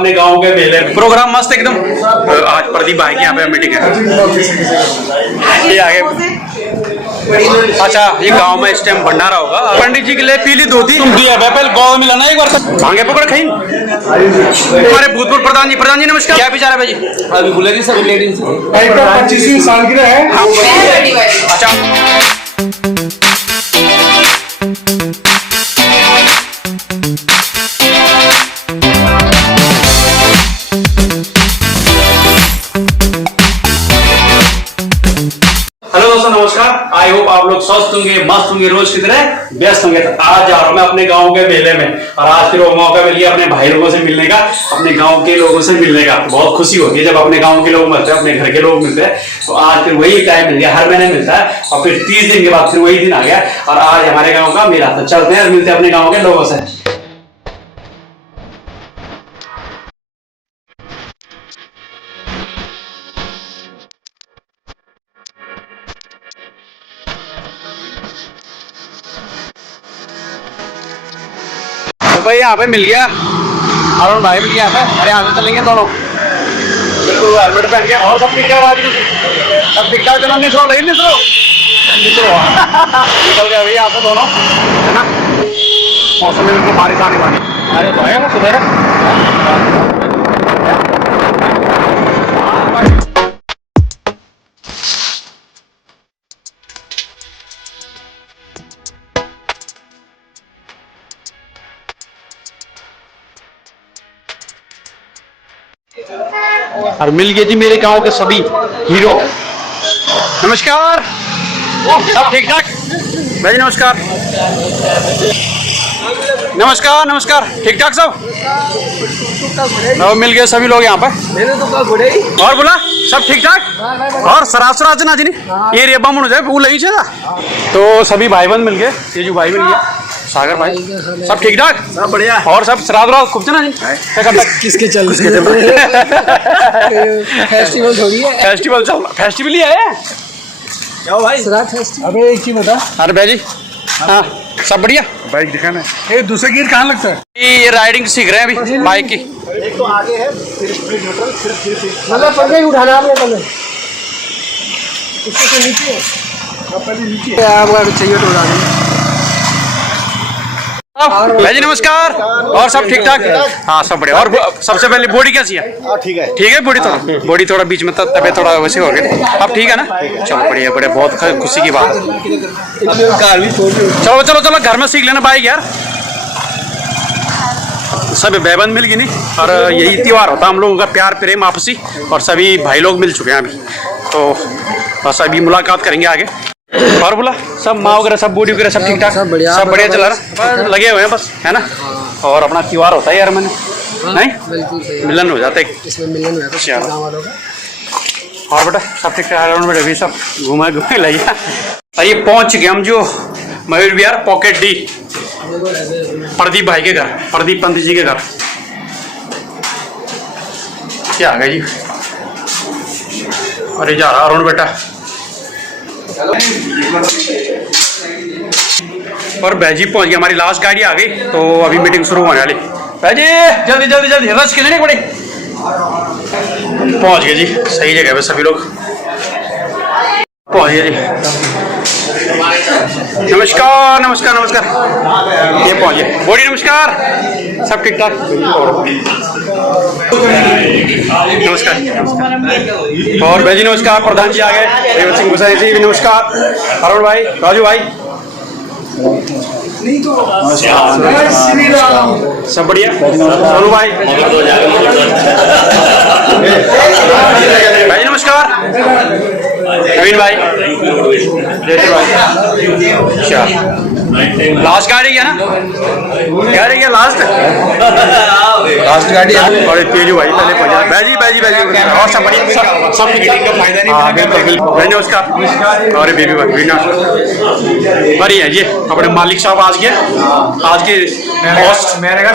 अपने गांव के मेले में प्रोग्राम मस्त एकदम। आज प्रदीप भाई की यहाँ पे मीटिंग है। ये आगे अच्छा ये गांव में इस टाइम भंडारा होगा। पंडित जी के लिए पीली धोती तुम दिया पहले गाँव में मिलाना एक बार भांगे पकड़ खाई। हमारे भूतपूर्व प्रधान जी नमस्कार। क्या विचार है भाई जी? अभी बोलेगी सभी लेडीज 25वीं सालगिरह है। अच्छा हेलो दोस्तों नमस्कार। आई होप आप लोग स्वस्थ होंगे, मस्त होंगे, रोज की तरह व्यस्त होंगे। तो आज जा रहा हूँ मैं अपने गांव के मेले में और आज फिर वो मौका मिल गया अपने भाई लोगों से मिलने का, अपने गांव के लोगों से मिलने का। बहुत खुशी होती है जब अपने गांव के लोग मिलते हैं, अपने घर के लोग मिलते हैं। तो आज फिर वही टाइम मिल गया, हर महीने मिलता है और फिर 30 दिन के बाद फिर वही दिन आ गया और आज हमारे गाँव का मेला। तो चलते हैं और मिलते हैं अपने गाँव के लोगों से। भाई यहाँ पे मिल गया अरुण भाई मिल गया यहाँ पे। अरे यहाँ से चलेंगे दोनों बिल्कुल हेलमेट पहन के। और सब ठीक ठाक सब ठीक ठाक चलो निकलो लेकिन निकलो निकल गया भाई यहाँ पे दोनों है ना। मौसम में बिल्कुल बारिश आने वाली। अरे तो है ना सुधर और मिल गए जी मेरे गांव के सभी हीरो। नमस्कार सब ठीक ठाक भाई? नमस्कार नमस्कार नमस्कार ठीक ठाक सब। मिल गए सभी लोग यहाँ पे। और बोला सब ठीक ठाक और सरासर ना जी ये रेबा मन हो जाए वो लगी था। तो सभी भाई बंद मिल गए। तेजू भाई मिल गया, सागर भाई, सब ठीक ठाक सब बढ़िया। और सब श्राद्ध खूब ना जी क्या करता किसके चल फेस्टिवल थोड़ी है, फेस्टिवल चल फेस्टिवल ही है क्या भाई फेस्टिवल। अबे एक चीज बता। अरे भाई जी हाँ सब बढ़िया। बाइक दिखाना है। ये दूसरा गियर कहाँ लगता है? ये राइडिंग सीख रहे हैं अभी बाइक की। एक तो आगे है फिर मतलब पहले ही उठाना आपने पहले उसके से नीचे पहले नीचे आपका चाहिए तो उठा देंगे। भाई जी नमस्कार। और सब ठीक ठाक? हाँ सब बढ़िया। और सबसे पहले बॉडी कैसी है? ठीक है ठीक है बॉडी थोड़ा बीच में तबीयत थोड़ा वैसे हो गया, अब ठीक है ना? चलो बढ़िया बढ़िया, बहुत खुशी की बात। चलो चलो चलो घर में सीख लेना बाइक यार। सब भाईबंद मिल गई नहीं और यही त्योहार होता है हम लोगों का, प्यार प्रेम आपसी। और सभी भाई लोग मिल चुके हैं अभी, तो बस अभी मुलाकात करेंगे आगे। और बोला सब माँ वगैरह सब बूढ़ी वगैरह सब ठीक ठाक सब बढ़िया चला रहा, लगे हुए हैं बस है ना। और अपना त्योहार होता है यार मैंने नहीं मिलन हो जाता है इसमें, मिलन हो जाता है। और बेटा सब ठीक ठाक बेटा भी सब घूमे लगे। और ये पहुंच गए हम जो मयूर विहार पॉकेट डी प्रदीप भाई के घर, प्रदीप पंत जी के घर। क्या आ गया जी? अरे जा रहा अरुण बेटा। और बैजी पहुंच गई, हमारी लास्ट गाड़ी आ गई तो अभी मीटिंग शुरू होने वाली। बैजी जल्दी जल्दी जल्दी रश के लेने पड़े। पहुंच गए जी सही जगह पे, सभी लोग पहुंच गए जी। नमस्कार नमस्कार नमस्कार। ये पहुंच गए बॉडी। नमस्कार सब ठीक ठाक? नमस्कार और भाई जी नमस्कार। प्रधान जी आ गए, देव सिंह गुसाई जी भी नमस्कार। अरुण भाई, राजू भाई सब बढ़िया। सोनू भाई भाई नमस्कार। नवीन भाई, अच्छा लास्ट गाड़ी है ना? क्या रही है लास्ट गाड़ी है। और तेजू भाई पहले पहुंचा। बैजी बैजी बैजी और सब बढ़िया सब मीटिंग का फायदा नहीं। हाँ बिल्कुल बिल्कुल नमस्कार। और बेबी भाई बढ़िया जी। अपने मालिक साहब आज के मैंने कहा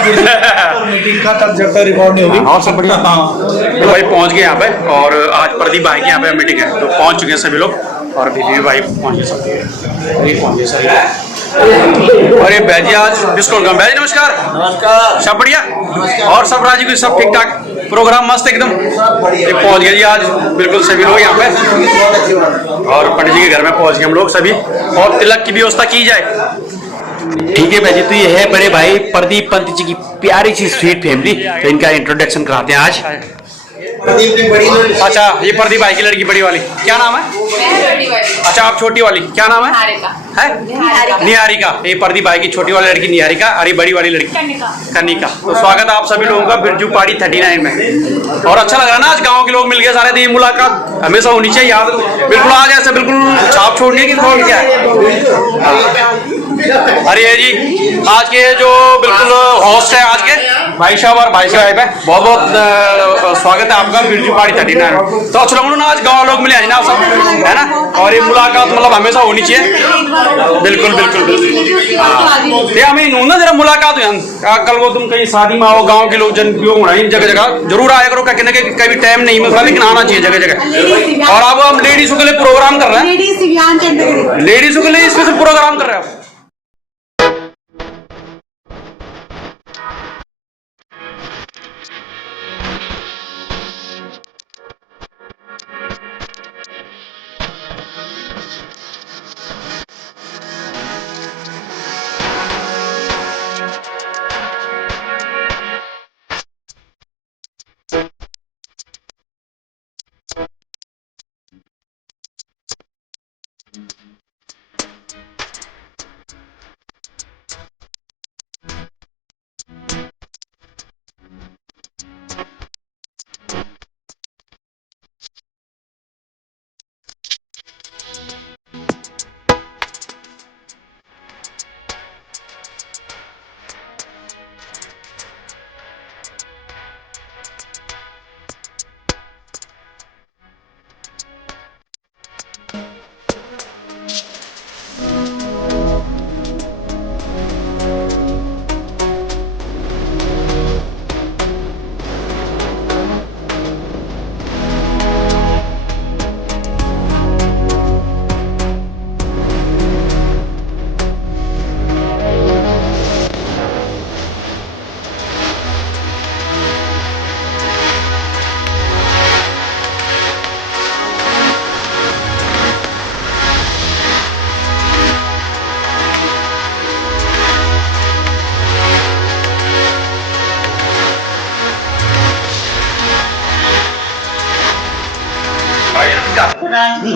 मीटिंग का तब जब तक रिकॉर्ड नहीं होगी। और सब बढ़िया तो भाई पहुंच गए यहाँ पे। और आज प्रदीप भाई के यहाँ पे मीटिंग है तो पहुंच चुके हैं सभी लोग। और बीबी भाई पहुंच गए सब पहुंच गए सभी। और ये बैजी आज डिस्काउंट कम। बैजी नमस्कार। नमस्कार। सब बढ़िया और सब राजी को सब ठीक ठाक, प्रोग्राम मस्त एकदम। ये पहुंच गया जी आज बिल्कुल सभी लोग यहाँ पे, और पंडित जी के घर में पहुंच गए हम लोग सभी, और तिलक की व्यवस्था की जाए। ठीक है भाई जी, तो ये है बड़े भाई प्रदीप पंत जी की प्यारी सी स्वीट फैमिली, तो इनका इंट्रोडक्शन कराते हैं आज। प्रदीप की बड़ी वाली। अच्छा, ये प्रदीप भाई की लड़की बड़ी वाली, क्या नाम है? अच्छा, आप छोटी वाली, क्या नाम है? निहारिका। ये प्रदीप भाई की छोटी वाली लड़की निहारिका, और ये बड़ी वाली लड़की कनिका। तो स्वागत है आप सभी लोगों का बिरजू पाड़ी 39 में। और अच्छा लग रहा है ना, आज गांव के लोग मिल गए सारे, तो ये मुलाकात हमेशा होनी चाहिए याद, बिल्कुल आज ऐसे बिल्कुल छाप छोड़ने की कौन क्या है। अरे जी, आज के जो बिल्कुल होस्ट है आज के भाई साहब और भाई साहब है, बहुत बहुत स्वागत है आपका बिरजू पाड़ी 39 में। तो अच्छा लगा ना, आज गाँव लोग मिले ना सब, है ना, और ये मुलाकात मतलब हमेशा होनी चाहिए। बिल्कुल बिल्कुल बिल्कुल। हमें ना जरा मुलाकात हुई, कल को तुम कहीं शादी में आओ, गांव के लोग जन जगह जगह जरूर आया करो, कहीं ना कभी टाइम नहीं मिलता, लेकिन आना चाहिए जगह जगह। और अब हम लेडीजों के लिए प्रोग्राम कर रहे हैं, लेडीजों के लिए स्पेशल प्रोग्राम कर रहे हैं।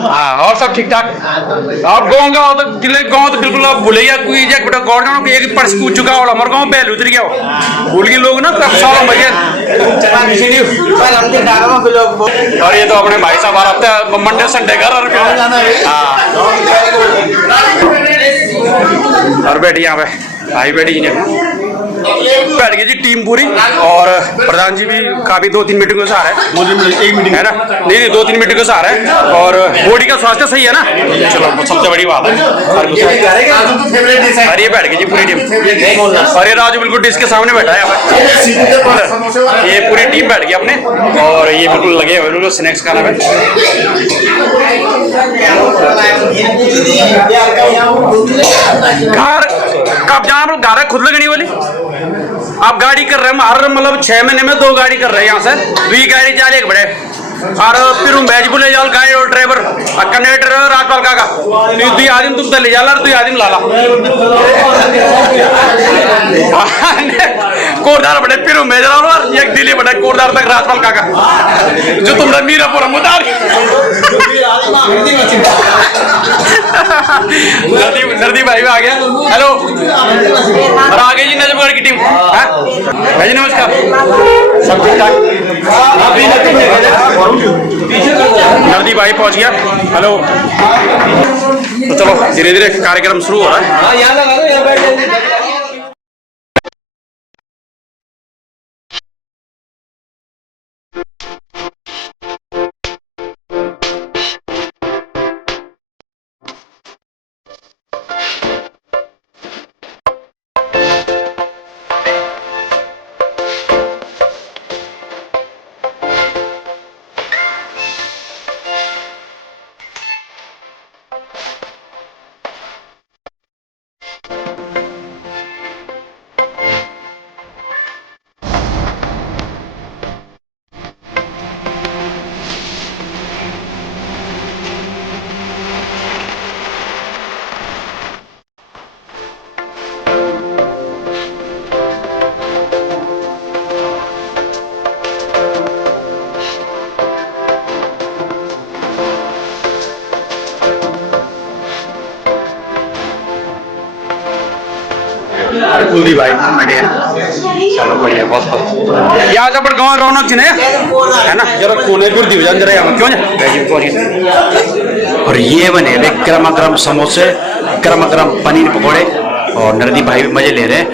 हाँ, और सब ठीक ठाक। आप गाँव का तो जिले गाँव तो बिल्कुल आप भूलेगा कोई जगह बेटा गौर ना कि एक पर्स कूद चुका और हमारे गाँव पहले उतर गया हो, भूल गए लोग ना कब सालों भैया। और ये तो अपने भाई साहब आ रहे हैं मंडे संडे घर, और बैठी यहाँ पे भाई बैठी जी ने बैठ गई जी टीम पूरी, और प्रधान जी भी काफी 2-3 मीटिंगों से आ रहे हैं, एक मीटिंग है ना, नहीं 2-3 मीटिंगों से आ रहे हैं, और बॉडी का स्वास्थ्य सही है ना, चलो सबसे बड़ी बात है। अरे ये बैठ गई जी पूरी टीम, और ये राजू बिल्कुल डिस्क के सामने बैठा है यहाँ पे, ये पूरी टीम बैठ गई अपने, और ये बिल्कुल लगे हुए बिल्कुल स्नैक्स खाना में। घर कब जहाँ घर खुद लगनी वाली, आप गाड़ी कर रहे हैं हर मतलब 6 महीने में 2 गाड़ी कर रहे हैं, यहाँ से 2 गाड़ी जाले एक बड़े, और फिर बैज बोले जाओ गाड़ी और ड्राइवर कंडक्टर राजपाल का 2 आदमी तुम तो ले जाला और 2 आदमी लाला कोरदार बड़े फिर मैं जा रहा हूँ, एक दिल्ली बड़े कोरदार तक राजपाल का जो तुमने मीरापुर मुदार नरदी भाई आ गया। हेलो, और आगे जी नजफगढ़ की टीम। भाई जी नमस्कार, सब ठीक ठाक। नरदी भाई पहुंच गया। हेलो, तो चलो धीरे धीरे कार्यक्रम शुरू हो रहा है। कुलदीप भाई बढ़िया, चलो बढ़िया बहुत बहुत यहाँ जब गाँव रौनक जी ने है ना, जरा कोने पर दिव जान जरा क्यों ना। और ये बने वे गर्मा गर्म समोसे, गर्मा गर्म पनीर पकौड़े, और नरदी भाई भी मजे ले रहे हैं।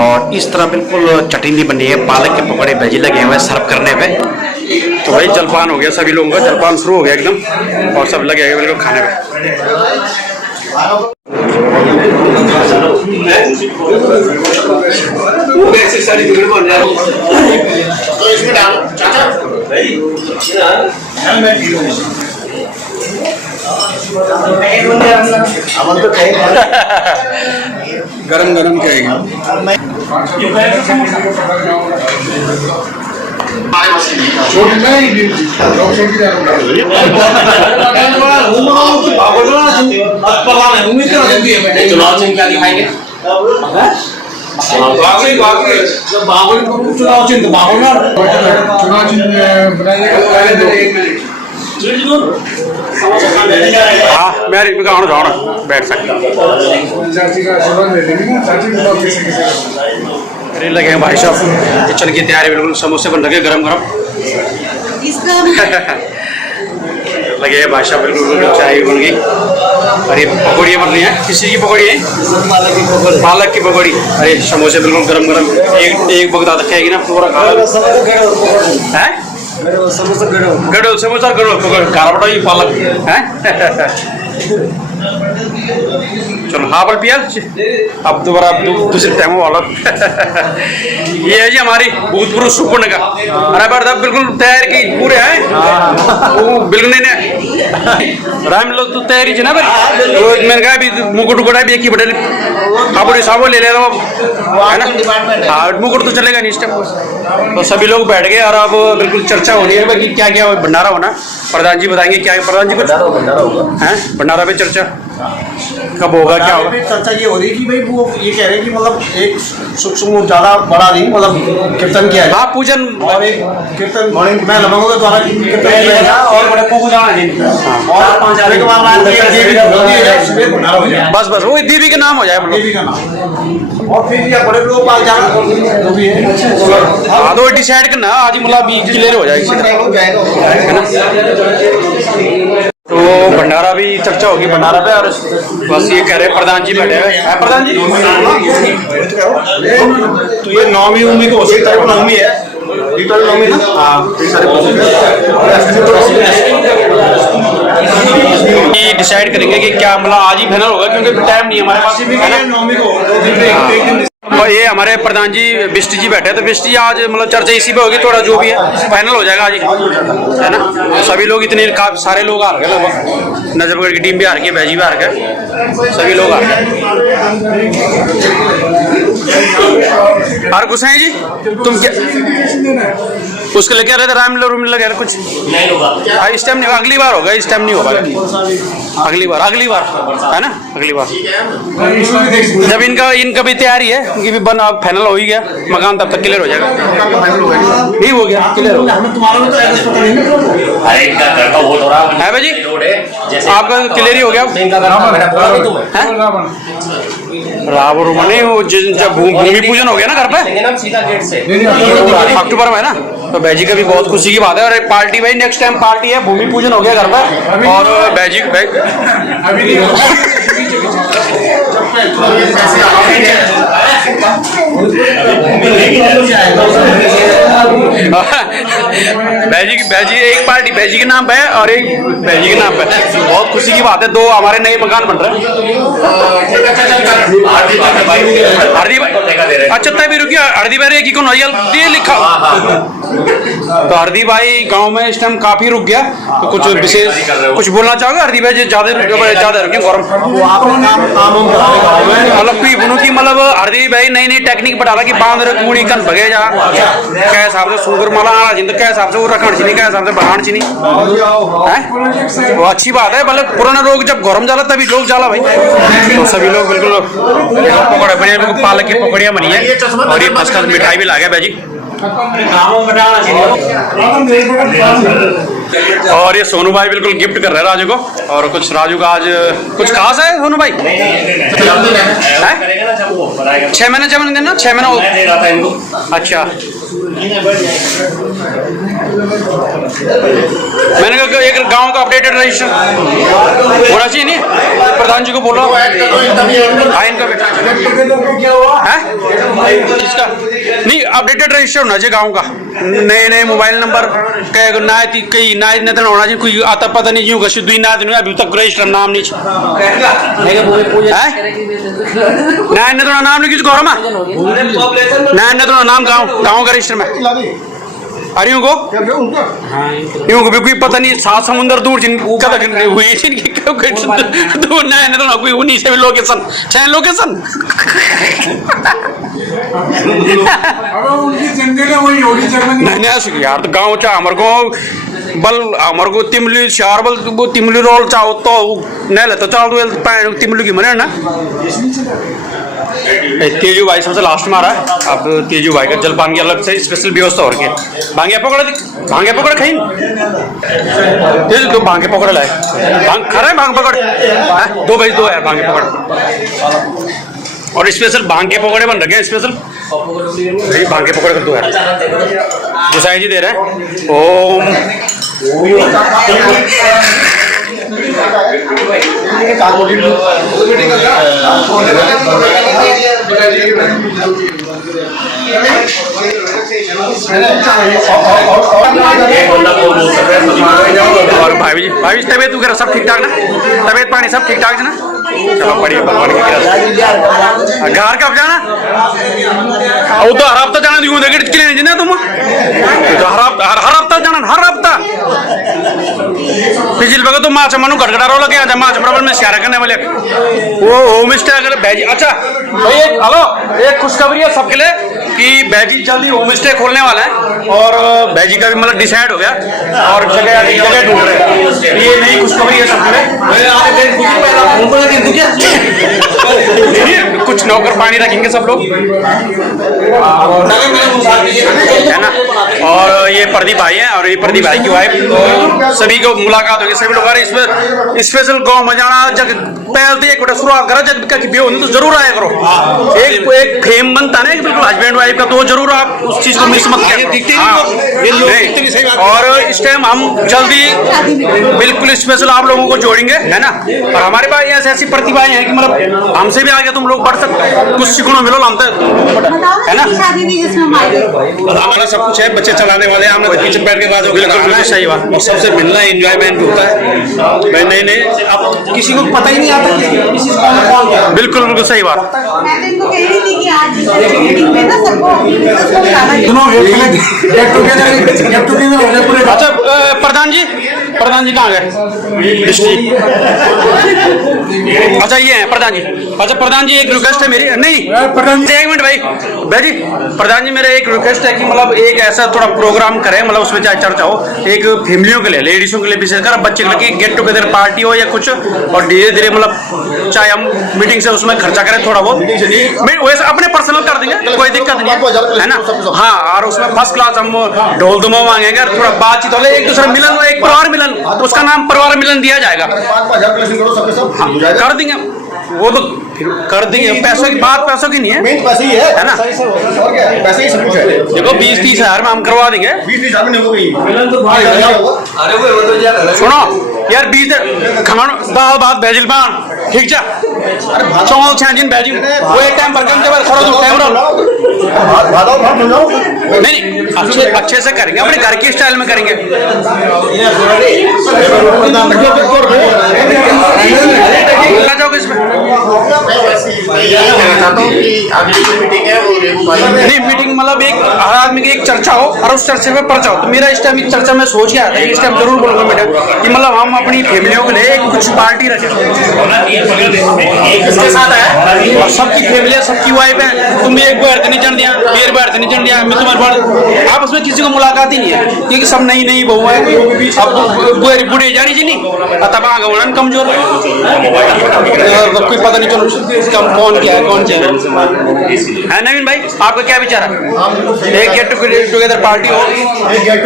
और इस तरह बिल्कुल चटनी बनी है, पालक के पकौड़े वेजी लगे हुए सर्व करने पे। तो भाई जलपान हो गया, सभी लोगों का जलपान शुरू हो गया एकदम, और सब लगे बिल्कुल खाने में। गरम गरम खाएगा। हाँ मैं गाँव जाना बैठ सकता। अरे लगे हैं भाई साहब किचन की तैयारी, बिल्कुल समोसे बन रहे गरम गरम लगे हैं भाई साहब, बिल्कुल चाय बन गई। और ये पकौड़ियाँ बन रही हैं, किसी की पकौड़ी है? पालक की पकौड़ी। अरे समोसे बिल्कुल गरम गरम, एक बगदाद खाएगी ना पूरा है। गड़ो समोसा गड़ो खाना पड़ा ये पालक है। चलो हाँ बल पिया अब दोबारा दूसरे टाइम वाला ये है जी हमारी भूतपूर्व सुपर्ण का। अरे बार बिल्कुल तैयार की पूरे है वो बिल्कुल नहीं राम लोग तो तैयारी थी ना भाई। तो मैंने कहा अभी मुकुट उकड़ा भी एक ही बटल काबड़ी साबो ले ले है ना। हाँ मुकुट तो चलेगा नहीं इस टाइम। तो सभी लोग बैठ गए और अब बिल्कुल चर्चा हो रही है भाई क्या क्या भंडारा होना। प्रधान जी बताएंगे क्या है। प्रधान जी है भंडारा पे चर्चा कब होगा क्या होगा? चर्चा ये हो रही है कि भाई वो ये कह रहे हैं कि मतलब एक सूक्ष्म ज्यादा बड़ा नहीं, मतलब कीर्तन किया है। हाँ पूजन और एक कीर्तन मैं लमंगों के द्वारा कीर्तन किया और बड़े को बस बस वो देवी के नाम हो जाए देवी का नाम। और फिर ये बड़े लोग पाल जाना जो भी है हाँ तो डिसाइड करना आज मतलब क्लियर हो जाएगी। तो भंडारा भी चर्चा होगी भंडारा पे। और बस ये कह रहे प्रधान जी बैठे हुए हैं। प्रधान जी तो ये नौवीं उम्मी को हो सकता है, नौवीं है नौवीं ना। हाँ डिसाइड करेंगे कि क्या मतलब आज ही फाइनल होगा क्योंकि टाइम नहीं हमारे पास। नौवीं को और ये हमारे प्रधान जी बिष्ट जी बैठे हैं। तो बिष्ट जी आज मतलब चर्चा इसी पे होगी, थोड़ा जो भी है फाइनल हो जाएगा आज ही है ना। सभी लोग इतने सारे लोग आ रहे हैं लगभग, नजफगढ़ की टीम भी आ रही है, बैजी भी आ रही है, सभी लोग आ रहे हैं। और गुस्साई जी तुम क्या उसके लिए कह रहे थे राम रूम लगे कुछ हाँ इस टाइम नहीं, अगली बार होगा, इस टाइम नहीं होगा, अगली बार है ना, अगली बार जब इनका भी तैयारी है क्योंकि भी बन फाइनल हो ही गया मकान तब तक क्लियर हो जाएगा। नहीं हो गया क्लियर हो गया है भाई जी आपका क्लियर ही हो गया। रावण नहीं वो जब भूमि पूजन हो गया ना घर पे अक्टूबर में है ना, तो बैजी का भी बहुत खुशी की बात है। और पार्टी भाई नेक्स्ट टाइम पार्टी है, भूमि पूजन हो गया घर पर और बैजी बैजी एक पार्टी बैजी के नाम पे है और एक बैजी के नाम पे। बहुत खुशी की बात है, दो हमारे नए मकान बन रहे हैं। अच्छा तभी रुकिए हरदी भाई की कौन ये लिखा तो हरदी भाई गांव में इस टाइम काफी रुक गया। तो कुछ विशेष कुछ बोलना चाहोगे हरदी भाई ज्यादा रुके गौरव मतलब की मतलब हरदी भाई नई नई टेक्निक बढ़ा कि बांध कूड़ी कन भगे जा क्या हिसाब से सुगर माला आना जिंद क्या हिसाब से वो रखना चाहिए क्या हिसाब से बढ़ाना चाहिए। वो अच्छी बात है मतलब पुराना लोग जब गरम जाला तभी लोग जाला भाई। तो सभी लोग बिल्कुल पकौड़े बने, पालक की पकौड़ियाँ बनी है और ये फर्स्ट क्लास मिठाई भी ला गया भाई जी। और ये सोनू भाई बिल्कुल गिफ्ट कर रहे हैं राजू को, और कुछ राजू का आज कुछ खास है सोनू भाई? 6 महीने देना, 6 महीने अच्छा। मैंने कहा एक गांव का अपडेटेड रजिस्टर होना चाहिए, नहीं प्रधान जी को बोलो। इनका बेटा है इसका नहीं, अपडेटेड रजिस्टर होना चाहिए गांव का, नए मोबाइल नंबर कई नायत नेता होना चाहिए, कोई आता पता नहीं क्यों सिद्धू नायत नहीं अभी तक रजिस्टर नाम नहीं नायत ने नाम नहीं किसी गौरमा नायत ने नाम गाँव का रजिस्टर में अरे को भी कोई पता नहीं, 7 समुंदर दूर हुई दूर नया तो कोई उन्हीं से भी लोकेशन चाहे लोकेशन नहीं यार। तो गाँव चाह हमारे को बल हमारे को तिमली शहर बल वो तिमली रोल चाहो तो नहीं लेते चाल तिमली की मने ना। तेजू भाई सबसे लास्ट में आ रहा है। अब तेजू भाई का जलपान की अलग से स्पेशल व्यवस्था और क्या भांगे पकड़ खाई दो भांगे पकड़ लाए खा रहे भांग पकड़ 2 भाई 2 है भांगे पकड़ और स्पेशल भांगे पकौड़े बन रखे हैं स्पेशल भांगे पकड़ कर 2 है गुसाई जी दे रहे हैं। ओम और भाई जी तबीयत वगैरह सब ठीक ठाक ना, तबीयत पानी सब ठीक ठाक है ना? चलो बढ़िया भगवान की कृपा। घर कब जाना? वो तो हर हफ्ता जाना जिन्हें तुम हर हफ्ता जाना हर हफ्ता पिछले बगल तो माच मनु गड़गड़ा रो लगे आजा माच बराबर में शेयर करने वाले वो होम स्टे अगर बैजी। अच्छा भाई हेलो एक खुशखबरी है सबके लिए कि बैजी जल्दी होम स्टे खोलने वाला है और बैजी का भी मतलब डिसाइड हो गया और जगह ढूंढ रहे हैं। ये नई खुशखबरी है सबके लिए। कुछ नौकर पानी रखेंगे सब लोग है ना। और ये प्रदीप भाई है और ये प्रदीप भाई की वाइफ, तो सभी को मुलाकात होगी सभी लोग इसमें स्पेशल गाँव में जाना जब पहले एक बड़ा शुरुआत करा जब का तो जरूर आया करो। एक फेम बनता है ना बिल्कुल हस्बैंड वाइफ का, तो जरूर आप उस चीज को मिस मत करें। और इस टाइम हम जल्दी बिल्कुल स्पेशल आप लोगों को जोड़ेंगे है ना। और हमारे पास ऐसी प्रतिभाएं हैं कि मतलब हमसे भी आगे तुम लोग बढ़ सकते हैं, कुछ सीखने मिलो हम है ना। हमारा सब कुछ है, बच्चे चलाने वाले हैं, हमने पीछे बैठ के बात होगी सही बात और सबसे मिलना एंजॉयमेंट होता है। नहीं अब किसी को पता ही नहीं आता बिल्कुल सही बात। अच्छा प्रधान जी कहाँ गए? अच्छा ये है प्रधान जी। अच्छा प्रधान जी एक रिक्वेस्ट है मेरी, नहीं प्रधान जी 1 मिनट भाई जी प्रधान जी मेरा एक रिक्वेस्ट है कि मतलब एक ऐसा थोड़ा प्रोग्राम करें, मतलब उसमें चाहे चर्चा हो एक फैमिलियों के लिए, लेडीजों के लिए विशेषकर, बच्चे के लिए गेट टुगेदर पार्टी हो या कुछ, और धीरे धीरे मतलब चाहे हम मीटिंग से उसमें खर्चा करें थोड़ा बहुत, वैसे अपने पर्सनल कर देंगे कोई दिक्कत नहीं है ना। हाँ और उसमें फर्स्ट क्लास हम ढोल धुमा मांगेंगे, थोड़ा बातचीत हो एक दूसरे मिलन, एक परिवार मिलन, तो उसका नाम परिवार मिलन दिया जाएगा। कर देंगे वो तो कर देंगे, पैसों की बात पैसों की नहीं है, पैसे ही है ना। पैसे ही सब कुछ है। देखो 20-30 हजार में हम करवा देंगे। 20-30 हजार में सुनो यार 20 खाना दाल भात भेजिल पान ठीक जा चौल छांजिन भेजिल वो एक टाइम बर्गर के बाद खड़ा दो कैमरा नहीं अच्छे से करेंगे, अपने घर के स्टाइल में करेंगे। नहीं मीटिंग मतलब एक हर आदमी की एक चर्चा हो और उस चर्चे में पर्चा हो, तो मेरा इस टाइम चर्चा में सोच के आया था इस टाइम जरूर बोलूंगा बेटा कि मतलब हम अपनी फैमिलियों के लिए कुछ पार्टी रखें इसके साथ है और सबकी फैमिली सबकी वाइफ है, तुम भी एक बार नहीं जान दिया मेरे बार नहीं जान दिया मैं तुम्हारे आप उसमें किसी को मुलाकात ही नहीं है क्योंकि सब नई बहु है। अब बूढ़े जानी जी नहीं तब कमजोर मतलब कोई पता नहीं चलो इसका कौन क्या है कौन क्या है नवीन भाई, आपका क्या विचार है? एक गेट टुगेदर पार्टी हो,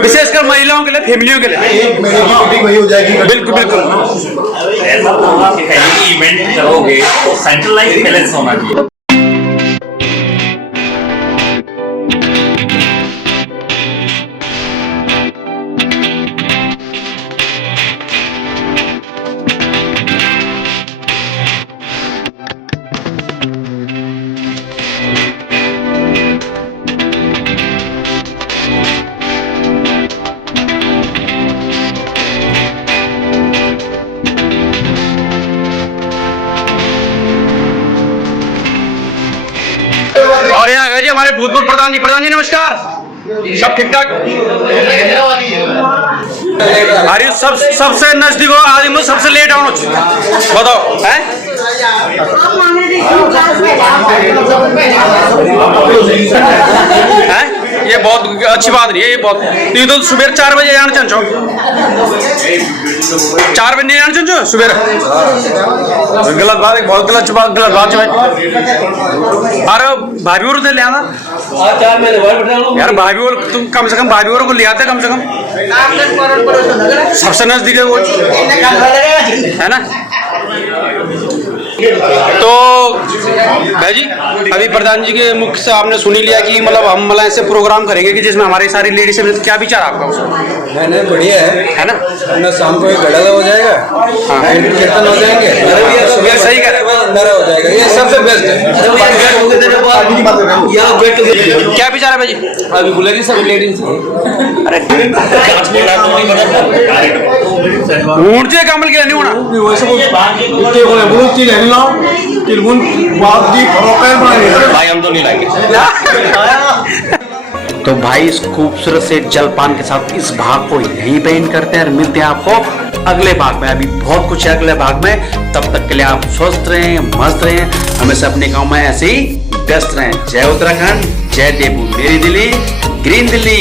विशेषकर महिलाओं के लिए, फैमिलियों के लिए। वही हो जाएगी। बिल्कुल बिल्कुल। इवेंट करोगे तो सेंट्रलाइज बैलेंस होना चाहिए। और यहाँ गए जी हमारे भूतपूर्व प्रधान जी। प्रधान जी नमस्कार, सब ठीक ठाक? अरे सबसे नजदीक हो, आज मुझे सबसे लेट आना बताओ है? ये बहुत अच्छी बात नहीं है, ये बहुत नहीं तो सुबह 4 बजे जाना चाहो, 4 बजे नहीं जाना चाहो सुबह, गलत बात है, बहुत गलत बात है। अरे भाभी और ले आना यार, भाभी और तुम कम से कम भाभी और को ले आते कम से कम, सबसे नजदीक है वो, है ना? तो भाई जी अभी प्रधान जी के मुख से आपने सुनी लिया कि मतलब हम मतलब ऐसे प्रोग्राम करेंगे कि जिसमें हमारी सारी लेडीज से, क्या विचार आपका उसमें? नहीं बढ़िया है ना? अपना शाम को एक गड़ा हो जाएगा, हाँ कीर्तन हो जाएंगे, ये सही कह रहे हो, अंधारा हो जाएगा, ये सबसे बेस्ट है। क्या विचार है भाई जी? अभी बुलेगी सब लेडीज, ऊँचे कमल के नहीं होना। भाई हम तो नहीं लाएंगे। तो भाई इस खूबसूरत से जलपान के साथ इस भाग को यहीं पे एंड करते हैं और मिलते हैं आपको अगले भाग में। अभी बहुत कुछ है अगले भाग में, तब तक के लिए आप स्वस्थ रहें, मस्त रहें, हमेशा अपने काम में ऐसे ही व्यस्त रहें। जय उत्तराखंड, जय देवभूमि, मेरी दिल्ली, ग्रीन दिल्ली।